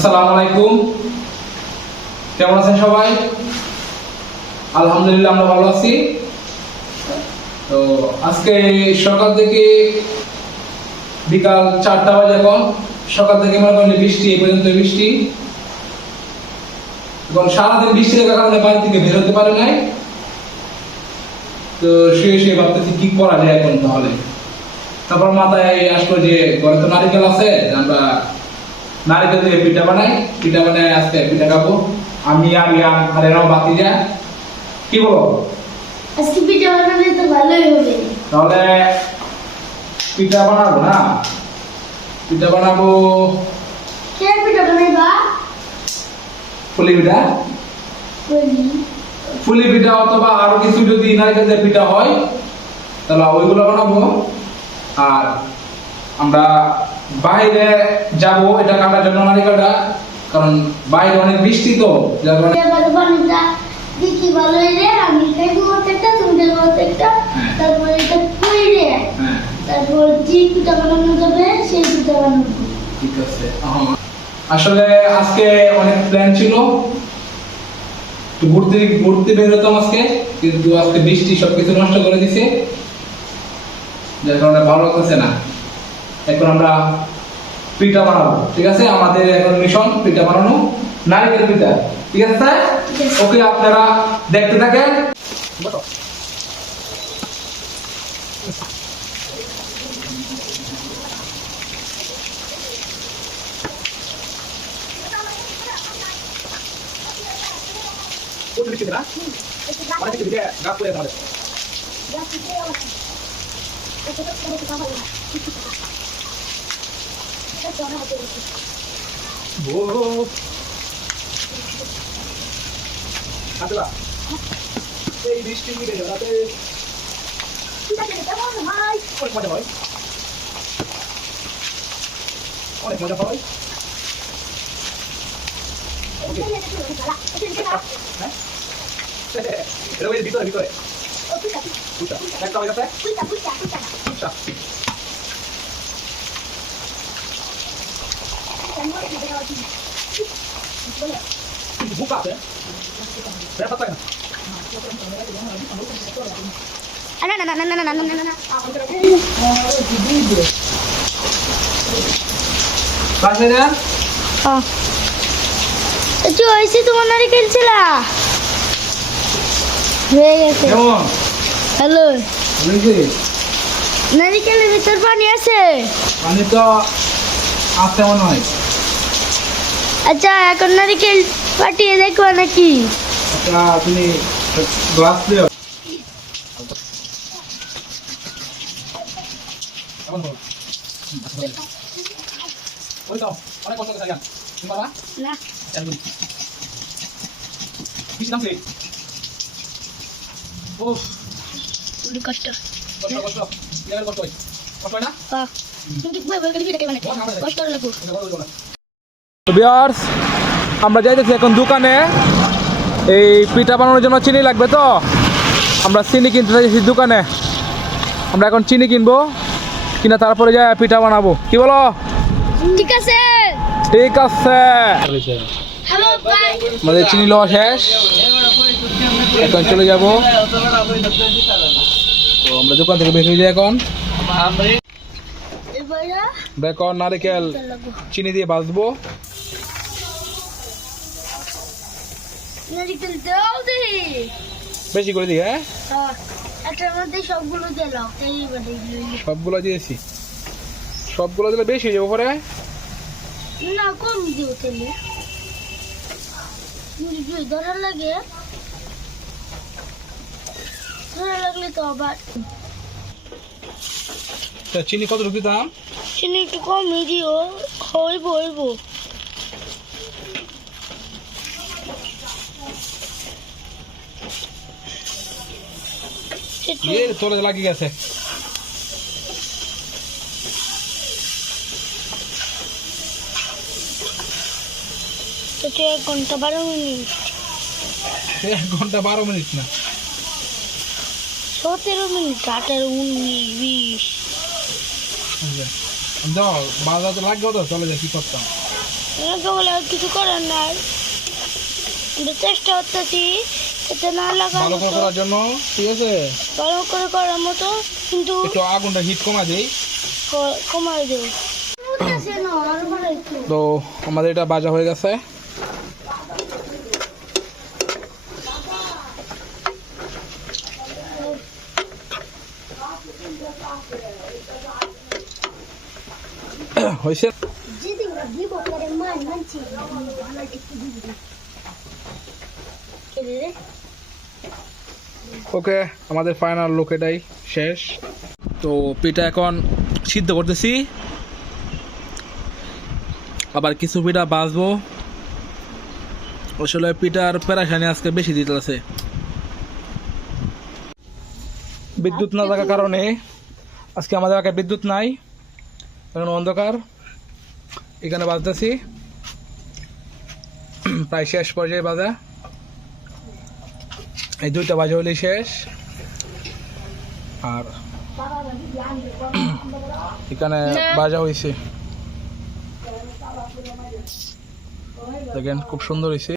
আসসালামু আলাইকুম। কেমন আছেন সবাই? আলহামদুলিল্লাহ আমরা ভালো আছি। তো আজকে সকাল থেকে বিকাল 4টা বাজে, এখন সকাল থেকে মনে করেন বৃষ্টি, এই পর্যন্ত বৃষ্টি। এখন সারাদিন বৃষ্টির কারণে বাড়ি থেকে বের হতে পারে নাই। তো শুয়ে শুয়ে ভাবতেছি কি করা যায় এখন। তাহলে তারপর মাথায় আসলো যে ঘরে তো নারিকেল আছে, আমরা নারিকেল দিয়ে পিঠা বানাই। পিঠা বানায় আজকে পিঠা খাবো আমি আর ইয়ান আর এরাও বাতি যা। কি বলো? আজকে পিঠা বানালে তো ভালোই হবে। তাহলে পিঠা বানাবো না? পিঠা বানাবো। কে পিঠা বানাইবা? ফুলি পিঠা। ফুলি পিঠা অথবা আরো কিছু যদি নারিকেল দিয়ে পিঠা হয় তাহলে ওইগুলো বানাবো। আর আমরা বাইরে যাব এটা কাটার জন্য নারিকেলটা, কারণ বাইরে অনেক বৃষ্টি, তো যার কারণে বানাইটা দেখি ভালো রে। আমি খাইবো একটা, তুমি খাইবো একটা। তারপর এটা কইরে তারপর যে পিঠা বানানো যাবে সেই পিঠা বানাবো। ঠিক আছে। আসলে আজকে অনেক প্ল্যান ছিল, ঘুরতে ঘুরতে বের হতাম আজকে, কিন্তু আজকে বৃষ্টি সবকিছু নষ্ট করে দিছে, যার কারণে ভালো লাগতেছে না। এখন আমরা পিঠা বানাবো। ঠিক আছে, আমাদের এখন মিশন পিঠা বানানো, নারিকেল পিঠা। ঠিক আছে স্যার? ওকে, আপনারা দেখতে থাকেন। এই বৃষ্টি রাতে অনেক মজা হয়, অনেক মজা হয়। ভিতরে ভিতরে একটা হয়ে গেছে। বুক আছে না না না না না না না না না। হয়েছে তোমার নারিকেল ছিল হয়ে গেছে। হ্যালো, নারিকেলের ভিতর পানি আছে? পানি তো আছে মনে হয়। আচ্ছা, এখন নারিকেল পাঠিয়ে দেখো নাকি? আচ্ছা, তুমি গ্লাস দিও। অনেক কষ্ট করে না কষ্ট আমরা যাইতেছি এখন দোকানে। এই পিঠা বানানোর জন্য চিনি লাগবে, তো আমরা চিনি কিনতে যাইতেছি দোকানে। আমরা এখন চিনি কিনবো, কিনা তারপরে যাই পিঠা বানাবো। কি বলো? ঠিক আছে ঠিক আছে। আমাদের চিনি লওয়া শেষ, এখন চলে যাব। তো আমরা দোকান থেকে বের হয়ে যাই এখন। দেখো নারিকেল চিনি দিয়ে ভাজবো। নারিকেল দাও দেখি বেশি করে দিই। হ্যাঁ, একটার মধ্যে সবগুলো দিলাম। সবগুলো দিয়েছি। সবগুলো দিলে বেশি হয়ে যাবো পরে। না, কম দিও তাহলে। ধরা লাগে, ধরা লাগলে তো আবার। চিনি কত রুপি দাম? চিনি একটু কমই দিও। হইব হইব। তোলে লাগিয়ে গেছে। তো 1 ঘন্টা 12 মিনিট। 1 ঘন্টা 12 মিনিট না, 17 মিনিট, 18, 19, 20। যাও বাজার তো লাগবে, তো চলে যায় কি করতাম। আমাকে বলে আর কিছু করার নাই, আমরা চেষ্টা করতেছি এটা না লাগার ভালো করে মতো, করার জন্য, ঠিক আছে? ভালো করে করার মতো, কিন্তু একটু আগুনটা হিট কমা দেই। কমাই দেব। উঠতেছে না, আর ভালো একটু। তো আমাদের এটা ভাজা হয়ে গেছে। হয়েছে। ওকে, আমাদের ফাইনাল লুক এটাই শেষ। তো পিঠা এখন সিদ্ধ করতেছি, আবার কিছু পিঠা বাজবো। আসলে পিঠার পেরাখানি আজকে বেশি দিতে আছে, বিদ্যুৎ না থাকার কারণে। আজকে আমাদের এলাকায় বিদ্যুৎ নাই, এখন অন্ধকার। এখানে বাজতেছি, প্রায় শেষ পর্যায়ে বাজা। এই 2টা বাজে হলেই শেষ। আর এখানে বাজা হয়েছে, দেখেন খুব সুন্দর হয়েছে।